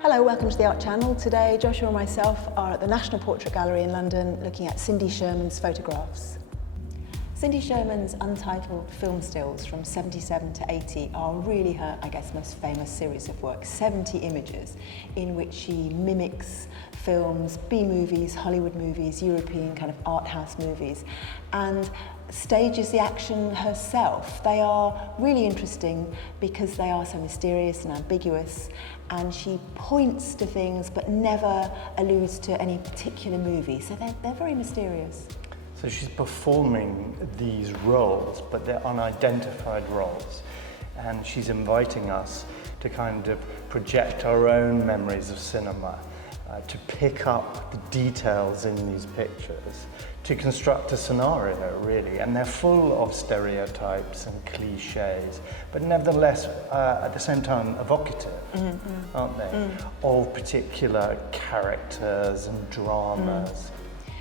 Hello, welcome to the Art Channel. Today, Joshua and myself are at the National Portrait Gallery in London looking at Cindy Sherman's photographs. Cindy Sherman's untitled film stills from 77 to 80 are really her, I guess, most famous series of work. 70 images in which she mimics films, B-movies, Hollywood movies, European kind of art house movies, and stages the action herself. They are really interesting because they are so mysterious and ambiguous, and she points to things but never alludes to any particular movie, so they're very mysterious. So she's performing these roles, but they're unidentified roles, and she's inviting us to kind of project our own memories of cinema, to pick up the details in these pictures, to construct a scenario really, and they're full of stereotypes and cliches, but nevertheless at the same time evocative, aren't they, of particular characters and dramas.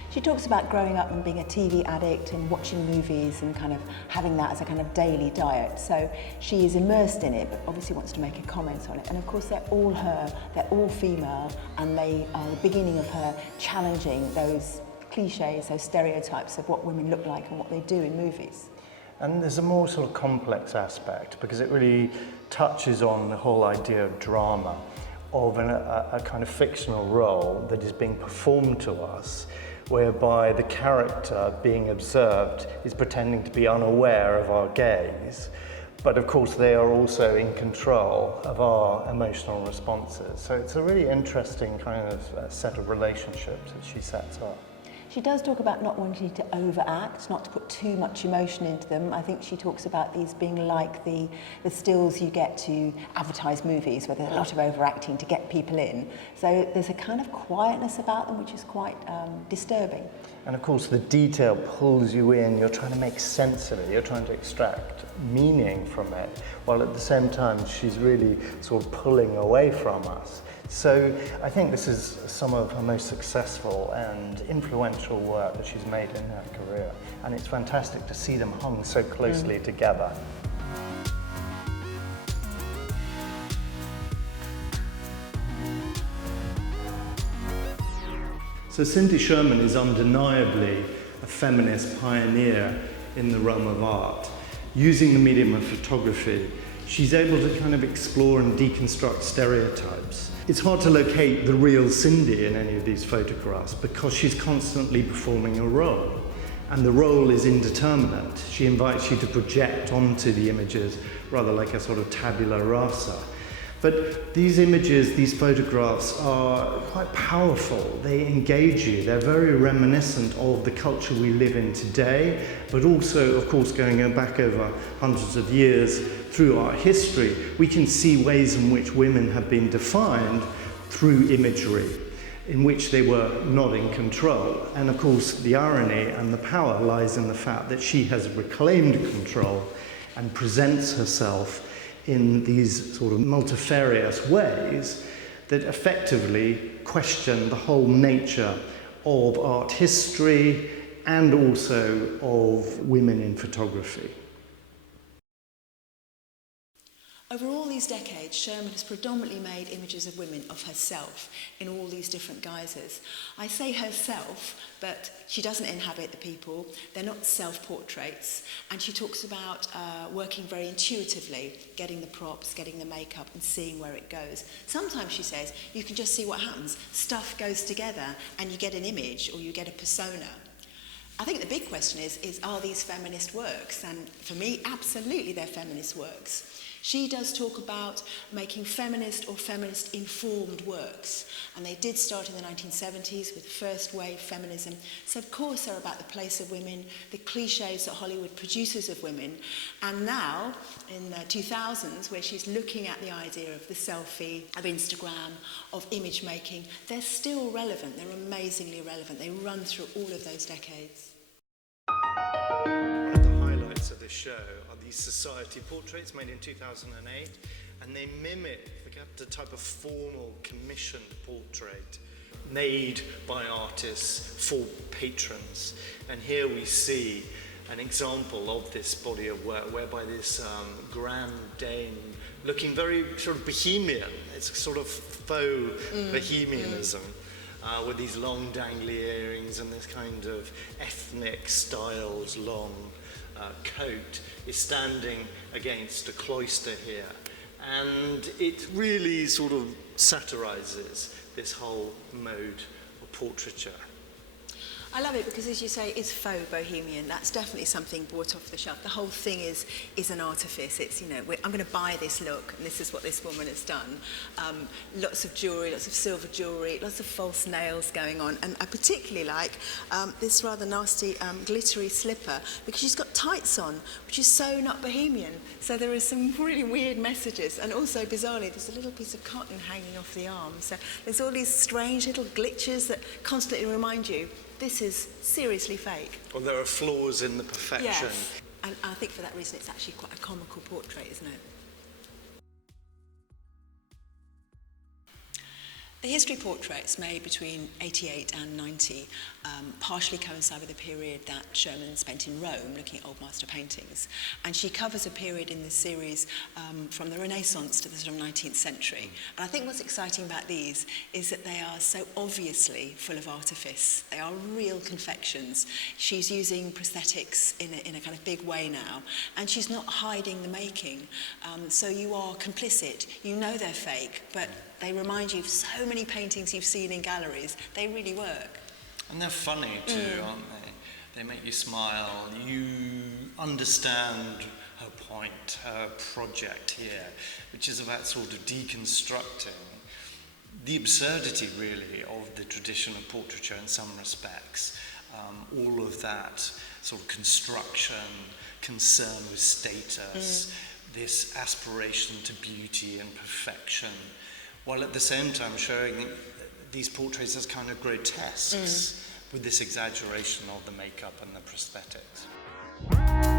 She talks about growing up and being a TV addict and watching movies and kind of having that as a kind of daily diet. So she is immersed in it, but obviously wants to make a comment on it. And of course, they're all her, they're all female, and they are the beginning of her challenging those cliches, those stereotypes of what women look like and what they do in movies. And there's a more sort of complex aspect because it really touches on the whole idea of drama, of a kind of fictional role that is being performed to us, whereby the character being observed is pretending to be unaware of our gaze, but of course they are also in control of our emotional responses. So it's a really interesting kind of set of relationships that she sets up. She does talk about not wanting to overact, not to put too much emotion into them. I think she talks about these being like the stills you get to advertise movies, where there's a lot of overacting to get people in. So there's a kind of quietness about them which is quite disturbing. And of course the detail pulls you in, you're trying to make sense of it, you're trying to extract meaning from it, while at the same time she's really sort of pulling away from us. So I think this is some of her most successful and influential work that she's made in her career, and it's fantastic to see them hung so closely together. So Cindy Sherman is undeniably a feminist pioneer in the realm of art. Using the medium of photography, she's able to kind of explore and deconstruct stereotypes. It's hard to locate the real Cindy in any of these photographs because she's constantly performing a role, and the role is indeterminate. She invites you to project onto the images rather like a sort of tabula rasa. But these images, these photographs are quite powerful. They engage you. They're very reminiscent of the culture we live in today, but also, of course, going back over hundreds of years through art history, we can see ways in which women have been defined through imagery, in which they were not in control. And of course, the irony and the power lies in the fact that she has reclaimed control and presents herself in these sort of multifarious ways that effectively question the whole nature of art history and also of women in photography. Over all these decades, Sherman has predominantly made images of women, of herself, in all these different guises. I say herself, but she doesn't inhabit the people. They're not self-portraits. And she talks about working very intuitively, getting the props, getting the makeup, and seeing where it goes. Sometimes, she says, you can just see what happens. Stuff goes together, and you get an image, or you get a persona. I think the big question is are these feminist works? And for me, absolutely they're feminist works. She does talk about making feminist or feminist-informed works, and they did start in the 1970s with first wave feminism. So of course they're about the place of women, the cliches that Hollywood produces of women, and now in the 2000s, where she's looking at the idea of the selfie, of Instagram, of image making, they're still relevant. They're amazingly relevant. They run through all of those decades. One of the highlights of this show are these society portraits made in 2008, and they mimic the type of formal commissioned portrait made by artists for patrons. And here we see an example of this body of work whereby this grand dame looking very sort of bohemian, it's a sort of faux bohemianism, with these long dangly earrings and this kind of ethnic styled long coat, is standing against a cloister here. And it really sort of satirizes this whole mode of portraiture. I love it because, as you say, it's faux bohemian. That's definitely something brought off the shelf. The whole thing is an artifice. It's, you know, I'm going to buy this look, and this is what this woman has done. Lots of jewellery, lots of silver jewellery, lots of false nails going on. And I particularly like this rather nasty glittery slipper because she's got tights on, which is so not bohemian. So there are some really weird messages. And also, bizarrely, there's a little piece of cotton hanging off the arm. So there's all these strange little glitches that constantly remind you this is seriously fake. Well, there are flaws in the perfection. Yes, and I think for that reason it's actually quite a comical portrait, isn't it? The history portraits made between 88 and 90 partially coincide with the period that Sherman spent in Rome looking at old master paintings. And she covers a period in this series from the Renaissance to the sort of 19th century. And I think what's exciting about these is that they are so obviously full of artifice. They are real confections. She's using prosthetics in a kind of big way now. And she's not hiding the making. So you are complicit. You know they're fake, but they remind you of so many paintings you've seen in galleries. They really work. And they're funny too, aren't they? They make you smile. You understand her point, her project here, which is about sort of deconstructing the absurdity, really, of the tradition of portraiture in some respects. All of that sort of construction, concern with status, this aspiration to beauty and perfection, while at the same time showing these portraits as kind of grotesques with this exaggeration of the makeup and the prosthetics.